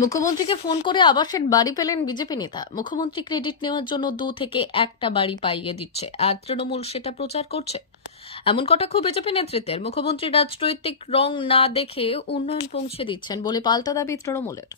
মুখ্যমন্ত্রীকে ফোন করে আবাসের বাড়ি পেলেন বিজেপি নেতা। মুখ্যমন্ত্রী ক্রেডিট নেওয়ার জন্য 2 থেকে 1টা বাড়ি পাইয়ে দিচ্ছে, আর তৃণমূল সেটা প্রচার করছে। এমন কটাক্ষ বিজেপি নেতৃত্বের। মুখ্যমন্ত্রী রাজনৈতিক রং না দেখে উন্নয়ন পৌঁছে দিচ্ছেন বলে পাল্টা দাবি তৃণমূলের।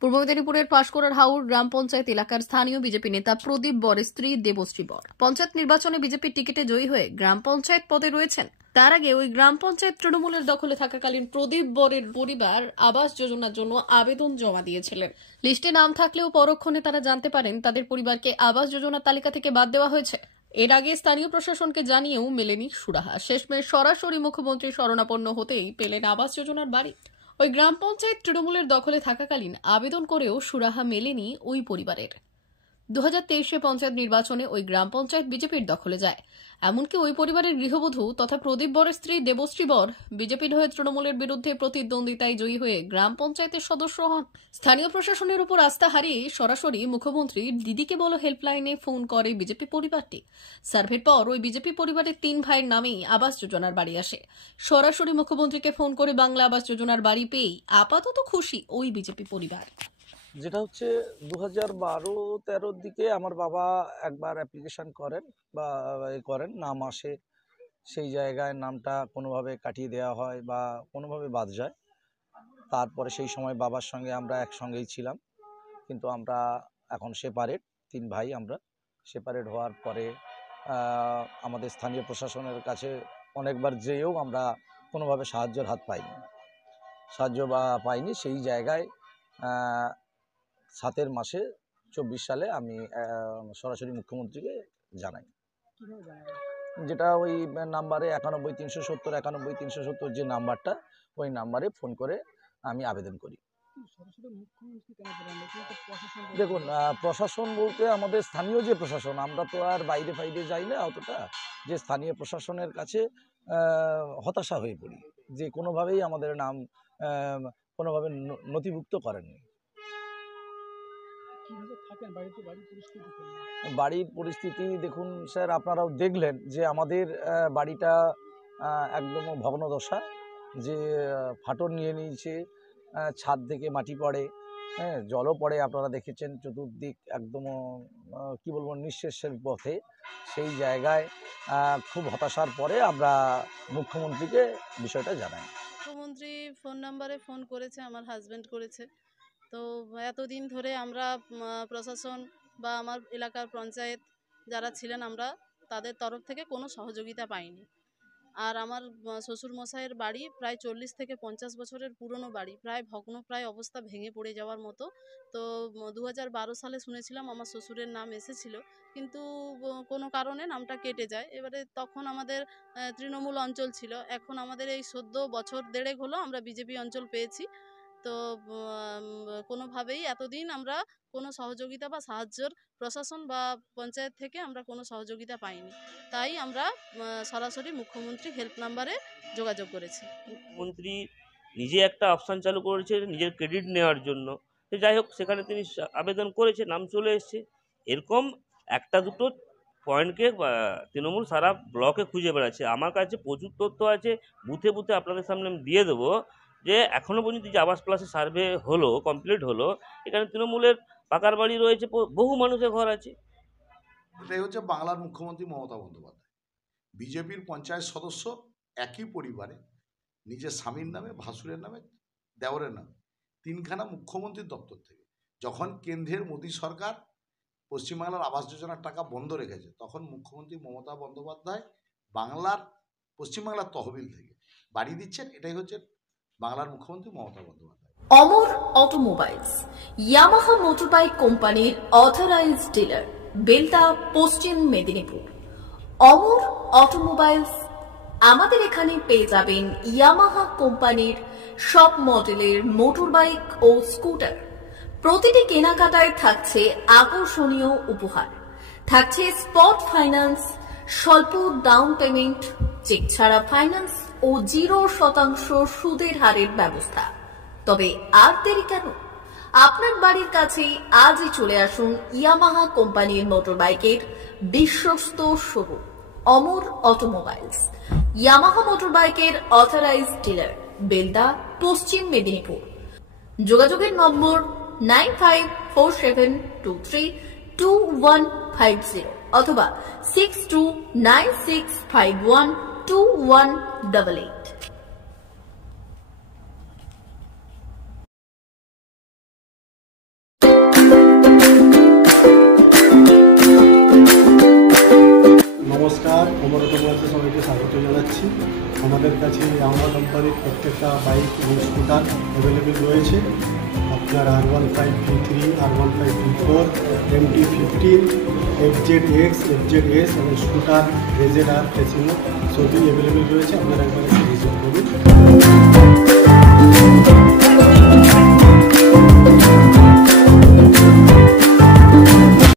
পূর্ব মেদিনীপুরের পাঁশকুড়ার হাওর গ্রাম পঞ্চায়েত এলাকার স্থানীয় বিজেপি নেতা প্রদীপ বরের স্ত্রী দেবশ্রী বর পঞ্চায়েত নির্বাচনে বিজেপির টিকিটে জয়ী হয়ে গ্রাম পঞ্চায়েত পদে রয়েছেন। তার আগে ওই গ্রাম পঞ্চায়েত তৃণমূলের দখলে থাকাকালীন প্রদীপ বরের পরিবার আবাস যোজনার জন্য আবেদন জমা দিয়েছিলেন। লিস্টে নাম থাকলেও পরক্ষণে তারা জানতে পারেন তাদের পরিবারকে আবাস যোজনার তালিকা থেকে বাদ দেওয়া হয়েছে। এর আগে স্থানীয় প্রশাসনকে জানিয়েও মেলেনি সুরাহা। শেষমেশ সরাসরি মুখ্যমন্ত্রী শরণাপন্ন হতেই পেলেন আবাস যোজনার বাড়ি। ওই গ্রাম পঞ্চায়েত তৃণমূলের দখলে থাকাকালীন আবেদন করেও সুরাহা মেলেনি ওই পরিবারের। 2023 পঞ্চায়েত নির্বাচনে ওই গ্রাম পঞ্চায়েত বিজেপির দখলে যায়। এমনকি ওই পরিবারের গৃহবধূ তথা প্রদীপ বরের স্ত্রী দেবশ্রী বর বিজেপির হয়ে তৃণমূলের বিরুদ্ধে প্রতিদ্বন্দ্বিতায় জয়ী হয়ে গ্রাম পঞ্চায়েতের সদস্য হন। স্থানীয় প্রশাসনের উপর আস্থা হারিয়ে সরাসরি মুখ্যমন্ত্রী দিদিকে বলো হেল্পলাইনে ফোন করে বিজেপি পরিবারটি। সার্ভের পর ওই বিজেপি পরিবারের 3 ভাইয়ের নামেই আবাস যোজনার বাড়ি আসে। সরাসরি মুখ্যমন্ত্রীকে ফোন করে বাংলা আবাস যোজনার বাড়ি পেয়েই আপাতত খুশি ওই বিজেপি পরিবার। যেটা হচ্ছে 2012-13 দিকে আমার বাবা একবার অ্যাপ্লিকেশন করেন বা নাম আসে, সেই জায়গায় নামটা কোনোভাবে কাটিয়ে দেওয়া হয় বা কোনোভাবে বাদ যায়। তারপরে সেই সময় বাবার সঙ্গে আমরা একসঙ্গেই ছিলাম, কিন্তু আমরা এখন সেপারেট, 3 ভাই আমরা সেপারেট হওয়ার পরে আমাদের স্থানীয় প্রশাসনের কাছে অনেকবার যেয়েও আমরা কোনোভাবে সাহায্যের হাত পাইনি। সেই জায়গায় 7 মাসে 24 সালে আমি সরাসরি মুখ্যমন্ত্রীকে জানাই। যেটা ওই নাম্বারে 91370 যে নাম্বারটা, ওই নাম্বারে ফোন করে আমি আবেদন করি। দেখুন, প্রশাসন বলতে আমাদের স্থানীয় যে প্রশাসন, আমরা তো আর বাইরে যাই না অতটা, যে স্থানীয় প্রশাসনের কাছে হতাশা হয়ে পড়ি যে কোনোভাবেই আমাদের নাম কোনোভাবে নথিভুক্ত করেননি। বাড়ির পরিস্থিতি দেখুন স্যার, আপনারাও দেখলেন যে আমাদের বাড়িটা একদম ভগ্নদশা, যে ফাটল নিয়ে নিয়েছে, ছাদ থেকে মাটি পড়ে, হ্যাঁ, জলও পড়ে। আপনারা দেখেছেন চতুর্দিক একদম কি বলবো, নিঃশেষের পথে। সেই জায়গায় খুব হতাশার পরে আমরা মুখ্যমন্ত্রীকে বিষয়টা জানাই। মুখ্যমন্ত্রী ফোন নাম্বারে ফোন করেছে, আমার হাজব্যান্ড করেছে। তো এতদিন ধরে আমরা প্রশাসন বা আমার এলাকার পঞ্চায়েত যারা ছিলেন, আমরা তাদের তরফ থেকে কোনো সহযোগিতা পাইনি। আর আমার শ্বশুরমশাইয়ের বাড়ি প্রায় 40 থেকে 50 বছরের পুরনো বাড়ি, প্রায় ভগ্নপ্রায় অবস্থা, ভেঙে পড়ে যাওয়ার মতো। তো 2012 সালে শুনেছিলাম আমার শ্বশুরের নাম এসেছিল, কিন্তু কোনো কারণে নামটা কেটে যায়। এবারে তখন আমাদের তৃণমূল অঞ্চল ছিল, এখন আমাদের এই সদ্য বছর দেড়েক হলো আমরা বিজেপি অঞ্চল পেয়েছি। তো কোনোভাবেই এতদিন আমরা কোনো সহযোগিতা বা সাহায্যর প্রশাসন বা পঞ্চায়েত থেকে আমরা কোনো সহযোগিতা পাইনি। তাই আমরা সরাসরি মুখ্যমন্ত্রী হেল্প নাম্বারে যোগাযোগ করেছি। মুখ্যমন্ত্রী নিজে একটা অপশান চালু করেছে নিজের ক্রেডিট নেওয়ার জন্য। যাই হোক, সেখানে তিনি আবেদন করেছে, নাম চলে এসছে। এরকম একটা দুটো পয়েন্টকে তৃণমূল সারা ব্লকে খুঁজে বেড়াচ্ছে। আমার কাছে প্রচুর তথ্য আছে, বুথে বুথে আপনাদের সামনে আমি দিয়ে দেবো, যে এখনও পর্যন্ত যে আবাস প্লাসের সার্ভে হলো, কমপ্লিট হলো, এখানে তৃণমূলের পাকার বাড়ি রয়েছে, বহু মানুষের ঘর আছে। এটাই হচ্ছে বাংলার মুখ্যমন্ত্রী মমতা বন্দ্যোপাধ্যায়। বিজেপির পঞ্চায়েত সদস্য একই পরিবারে, নিজের স্বামীর নামে, ভাসুরের নামে, দেওরের নামে 3খানা মুখ্যমন্ত্রীর দপ্তর থেকে। যখন কেন্দ্রের মোদী সরকার পশ্চিমবাংলার আবাস যোজনার টাকা বন্ধ রেখেছে, তখন মুখ্যমন্ত্রী মমতা বন্দ্যোপাধ্যায় পশ্চিমবাংলার তহবিল থেকে বাড়ি দিচ্ছেন। এটাই হচ্ছে বাংলার মুখ্যমন্ত্রী মমতা বন্দ্যোপাধ্যায়। অমর অটোমোবাইলস, ইয়ামাহা মোটরবাইক কোম্পানির অথরাইজড ডিলার, বেলদা, পশ্চিম মেদিনীপুর। অমর অটোমোবাইলস, আমাদের এখানে পেয়ে যাবেন ইয়ামাহা কোম্পানির সব মডেলের মোটরবাইক ও স্কুটার। প্রতিটি কেনাকাটায় থাকছে আকর্ষণীয় উপহার, থাকছে স্পট ফাইন্যান্স, স্বল্প ডাউন পেমেন্ট, চেক ছাড়া ফাইন্যান্স ও 0% সুদের হারের ব্যবস্থা। তবে আর দেরি কেন? আপনার বাড়ির কাছেই আজই চলে আসুন ইয়ামাহা কোম্পানির মোটরবাইকের বিশ্বস্ত শোরুম অমর অটোমোবাইলস, ইয়ামাহা মোটরবাইকের অথরাইজড ডিলার, বেলদা, পশ্চিম মেদিনীপুর। যোগাযোগের নম্বর 9547232150 অথবা 6296512188। নমস্কার, অমরতা মোবাইলসে সবাইকে স্বাগত জানাচ্ছি। আমাদের কাছে ইয়ামাহা কোম্পানির প্রত্যেকটা বাইক এবং স্কুটার অ্যাভেলেবেল রয়েছে। আপনার R15V3, R15V4, MT15, FZX, FZS এবং স্কুটার RZR ফেসিনো সবই অ্যাভেলেবেল রয়েছে। আপনারা একবার ভিজিট করুন।